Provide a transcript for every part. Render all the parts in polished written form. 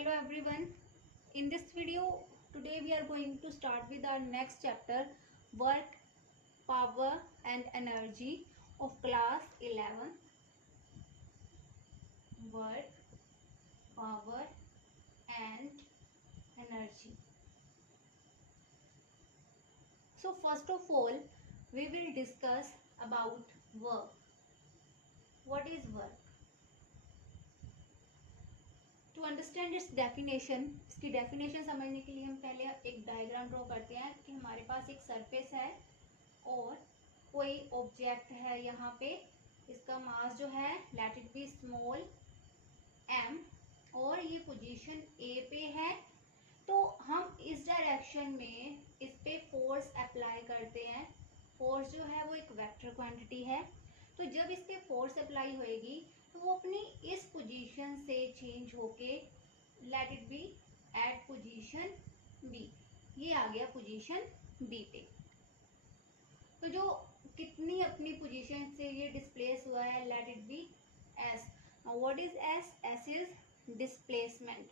Hello everyone. In this video, today we are going to start with our next chapter, Work, Power and Energy of class 11. Work, Power and Energy. So first of all, we will discuss about work. What is work? To understand its definition, इसकी definition समझने के लिए हम पहले एक diagram draw करते हैं कि हमारे पास एक सरफेस है और कोई ऑब्जेक्ट है यहाँ पे, इसका मास जो है let it B small m और ये पोजीशन A पे है। तो हम इस डायरेक्शन में इस पे फोर्स अप्लाई करते हैं। फोर्स जो है वो एक वेक्टर क्वांटिटी है। तो जब इस पे फोर्स अप्लाई होएगी तो वो अपनी इस पोजीशन से चेंज होके let it be at position B, ये आ गया पोजीशन बी पे। तो जो कितनी अपनी पोजीशन से ये डिस्प्लेस हुआ है let it be S. What is S? S is displacement.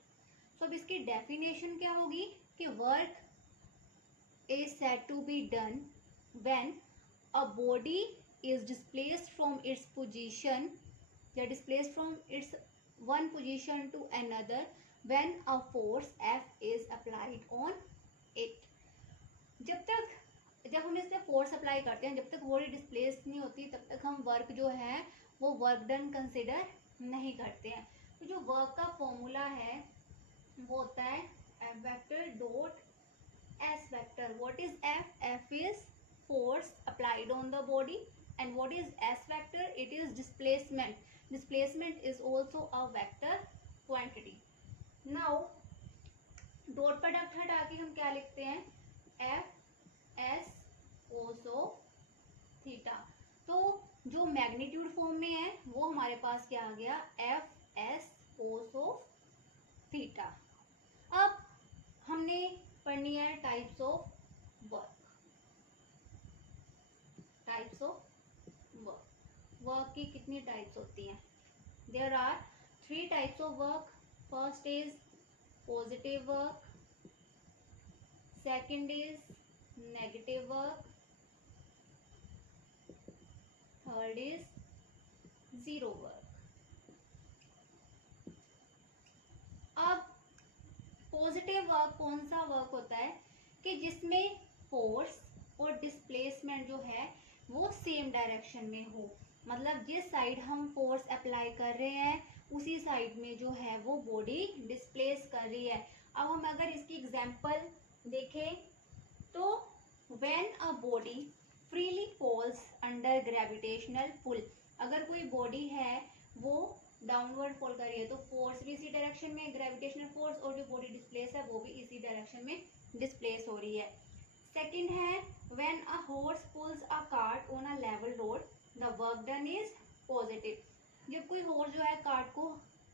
So अब इसकी डेफिनेशन क्या होगी कि work is said to be done when a body is displaced from its position, they are displaced from its one position to another when a force F is applied on it. जब हम इसमें force apply करते हैं, जब तक body displace नहीं होती तब तक हम वर्क जो है वो वर्क डन कंसिडर नहीं करते हैं। तो जो वर्क का फॉर्मूला है वो होता है F vector dot S vector. What is F? F is force applied on the body. And what is S vector? It is displacement. Displacement is also a vector quantity. Now dot product हटा के हम क्या लिखते हैं? F S cos of theta. तो जो magnitude form में है वो हमारे पास क्या आ गया? F S cos of theta. अब हमने पढ़नी है types of work. Types of work की कितनी टाइप्स होती हैं? There are 3 types of work. First is positive work, second is negative work, third is zero work. अब पॉजिटिव वर्क कौन सा वर्क होता है कि जिसमें फोर्स और डिस्प्लेसमेंट जो है वो सेम डायरेक्शन में हो, मतलब जिस साइड हम फोर्स अप्लाई कर रहे हैं उसी साइड में जो है वो बॉडी डिस्प्लेस कर रही है। अब हम अगर इसकी एग्जांपल देखें तो when a body freely falls under gravitational pull, अगर कोई बॉडी है वो डाउनवर्ड फॉल कर रही है तो फोर्स भी इसी डायरेक्शन में, ग्रेविटेशनल फोर्स, और जो बॉडी डिस्प्लेस है वो भी इसी डायरेक्शन में डिस्प्लेस हो रही है। सेकेंड है when a horse pulls a cart on a level road, the work done is positive. जब कोई हॉर्स जो है कार्ट को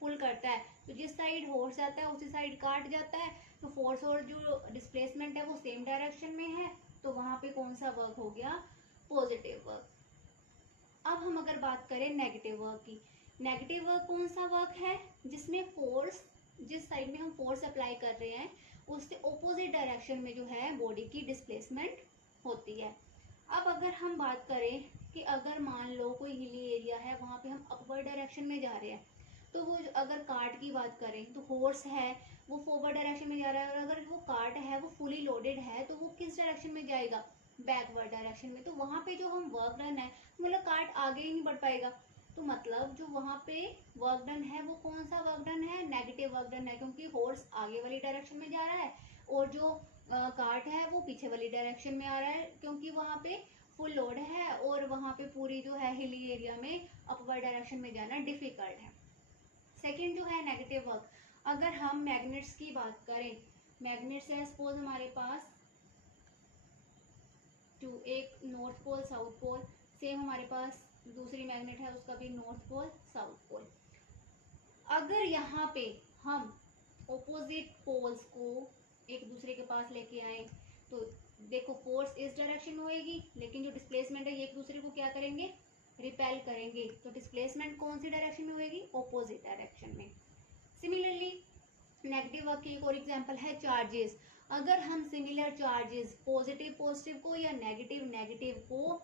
पुल करता है तो जिस साइड हॉर्स जाता है उसी साइड कार्ट जाता है, तो फोर्स और जो डिस्प्लेसमेंट है वो सेम डायरेक्शन में है, तो वहां पे कौन सा वर्क हो गया? Positive work. अब हम अगर बात करें नेगेटिव वर्क की, नेगेटिव वर्क कौन सा वर्क है? जिसमें फोर्स, जिस साइड में हम फोर्स अप्लाई कर रहे हैं उससे ऑपोजिट डायरेक्शन में जो है बॉडी की डिस्प्लेसमेंट होती है। अब अगर हम बात करें कि अगर मान लो कोई हिली एरिया है, वहां पे हम अपवर्ड डायरेक्शन में जा रहे हैं, तो वो अगर कार्ट की बात करें तो हॉर्स है वो फॉरवर्ड डायरेक्शन में जा रहा है, और अगर वो कार्ट है वो फुली लोडेड है तो वो किस डायरेक्शन में जाएगा? बैकवर्ड डायरेक्शन में। तो वहां पे जो हम वर्क डन है मतलब कार्ट आगे ही नहीं बढ़ पाएगा, तो मतलब जो वहां पे वर्क डन है वो कौन सा वर्क डन है? नेगेटिव वर्क डन है, क्योंकि हॉर्स आगे वाली डायरेक्शन में जा रहा है और जो कार्ट है वो पीछे वाली डायरेक्शन में आ रहा है, क्योंकि वहां पे फुल लोड है और वहां पे पूरी जो है हिली एरिया में अपवर्ड डायरेक्शन में जाना डिफिकल्ट है। सेकेंड जो है नेगेटिव वर्क, अगर हम मैग्नेट्स की बात करें, मैग्नेट्स है सपोज हमारे पास एक north pole south pole, same हमारे पास दूसरी मैग्नेट है उसका भी नॉर्थ पोल साउथ पोल। अगर यहाँ पे हम ऑपोजिट पोल्स को एक दूसरे के पास लेके आए तो देखो फोर्स इस डायरेक्शन में होएगी, लेकिन जो डिस्प्लेसमेंट है ये एक दूसरे को क्या करेंगे? रिपेल करेंगे। तो डिस्प्लेसमेंट कौन सी डायरेक्शन में होएगी? ऑपोजिट डायरेक्शन में। सिमिलरली नेगेटिव वर्क की एक और एग्जांपल है चार्जेस। अगर हम सिमिलर चार्जेस पॉजिटिव पॉजिटिव को या नेगेटिव नेगेटिव को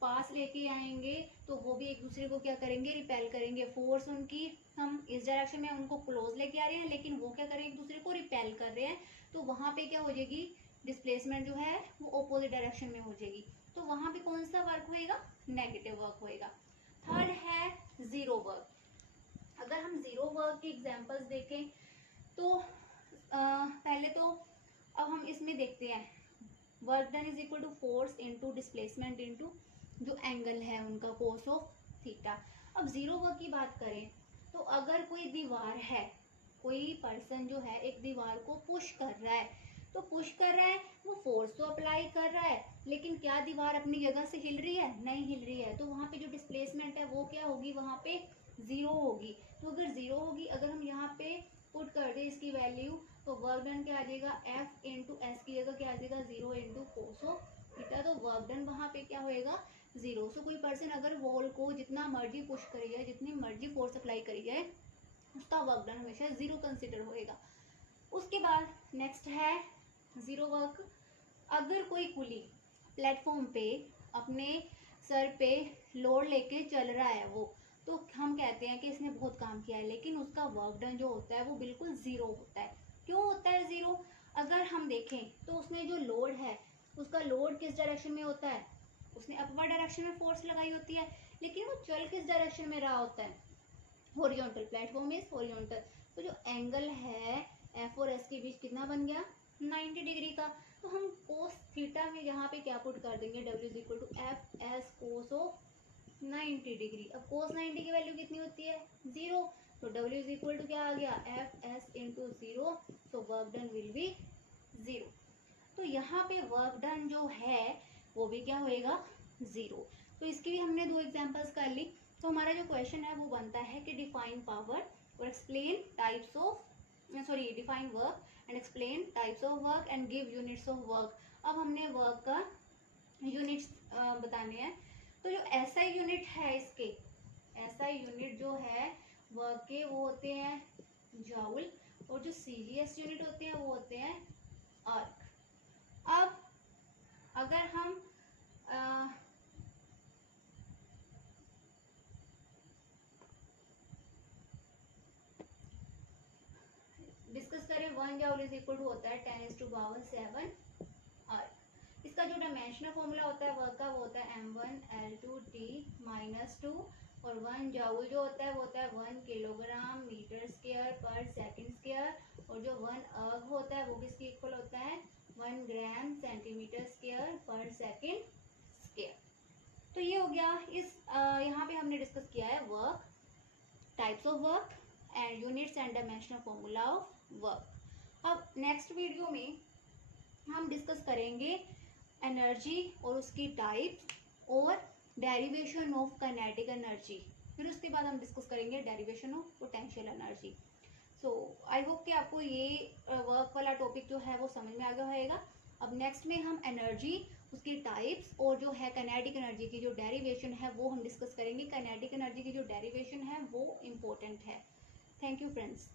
पास लेके आएंगे तो वो भी एक दूसरे को क्या करेंगे, रिपेल करेंगे। फोर्स उनकी हम इस डायरेक्शन में उनको क्लोज लेके आ रहे हैं, लेकिन वो क्या करें, एक दूसरे को रिपेल कर रहे हैं, तो वहां पे क्या हो जाएगी, डिस्प्लेसमेंट जो है वो ऑपोजिट डायरेक्शन में हो जाएगी। तो वहां पे कौन सा वर्क होएगा, नेगेटिव वर्क होएगा। थर्ड है जीरो वर्क। अगर हम जीरो वर्क के एग्जांपल्स देखें तो पहले तो अब हम इसमें देखते हैं, work done is equal to force into displacement into जो एंगल है उनका कोस ऑफ थीटा। अब जीरो वर्क की बात करें तो अगर कोई दीवार है, कोई पर्सन जो है एक दीवार को पुश कर रहा है, तो पुश कर रहा है, वो फोर्स तो अप्लाई कर रहा है, लेकिन क्या दीवार अपनी जगह से हिल रही है, नहीं हिल रही है। तो वहां पे जो डिस्प्लेसमेंट है वो क्या होगी, वहां पे जीरो होगी। तो अगर जीरो होगी, अगर हम यहाँ पे पुट कर दे इसकी वैल्यू, तो वर्क डन क्या आ जाएगा, एफ इंटू एस की जगह क्या आ जाएगा, zero into cos of theta. तो वर्क डन वहां पे क्या होएगा, जीरो। सो कोई पर्सन अगर वॉल को जितना मर्जी पुश करी जाए, जितनी मर्जी फोर्स अप्लाई करी जाए, उसका वर्क डन हमेशा जीरो कंसिडर होएगा। उसके बाद नेक्स्ट है जीरो वर्क। अगर कोई कुली प्लेटफॉर्म पे अपने सर पे लोड लेके चल रहा है वो, तो हम कहते हैं कि इसने बहुत काम किया है, लेकिन उसका वर्क डन जो होता है वो बिल्कुल जीरो होता है। क्यों होता है जीरो, अगर हम देखें तो उसने जो लोड है, उसका लोड किस डायरेक्शन में होता है, उसने अपवर्ड डायरेक्शन में फोर्स लगाई होती है, लेकिन वो चल किस डायरेक्शन में रहा होता है, हॉरिजॉन्टल। Platform is horizontal. तो जो एंगल है एफ और एस के बीच कितना बन गया, 90 डिग्री का। तो हम कोस थीटा में यहाँ पे क्या पुट कर देंगे, W is equal to F S cos of 90 degree. अब कोस 90 की वैल्यू कितनी होती है, जीरो। तो डब्ल्यू इज इक्वल टू क्या आ गया, F S into zero. So work done will be zero. तो यहाँ पे वर्क डन जो है वो भी क्या होएगा, जीरो। तो इसकी भी हमने दो एग्जांपल्स कर ली। तो हमारा जो क्वेश्चन है वो बनता है कि डिफाइन पावर और explain types of, sorry define work and explain types of work and give units of work. अब हमने वर्क का यूनिट्स बताने हैं। तो जो एसआई यूनिट है इसके, एसआई यूनिट जो है वर्क के वो होते हैं जूल, और जो सीजीएस यूनिट होते हैं वो होते हैं आर्क। अब अगर हम डिस्कस करें, 1 जूल इज इक्वल टू होता है 10⁻⁷ आर्क। इसका जो डायमेंशनल फॉर्मूला होता है वर्क का वो होता है m1L2T-2, और 1 जूल जो होता है वो होता है 1 किलोग्राम मीटर स्क्वायर पर सेकंड स्क्वायर, और जो 1 अर्ग होता है वो किसके इक्वल होता है, 1 ग्राम सेंटीमीटर स्क्वायर पर सेकंड स्क्वायर। तो ये हो गया। इस यहाँ पे हमने डिस्कस किया है work, types of work and units and dimensional formula of work. अब नेक्स्ट वीडियो में हम डिस्कस करेंगे एनर्जी और उसकी टाइप्स और डेरिवेशन ऑफ काइनेटिक एनर्जी। फिर उसके बाद हम डिस्कस करेंगे derivation of potential energy. So I hope कि आपको ये वर्क वाला टॉपिक जो है वो समझ में आ गया होगा। अब नेक्स्ट में हम एनर्जी, उसकी टाइप्स और जो है काइनेटिक एनर्जी की जो डेरिवेशन है वो हम डिस्कस करेंगे। काइनेटिक एनर्जी की जो डेरिवेशन है वो इम्पोर्टेंट है। Thank you friends.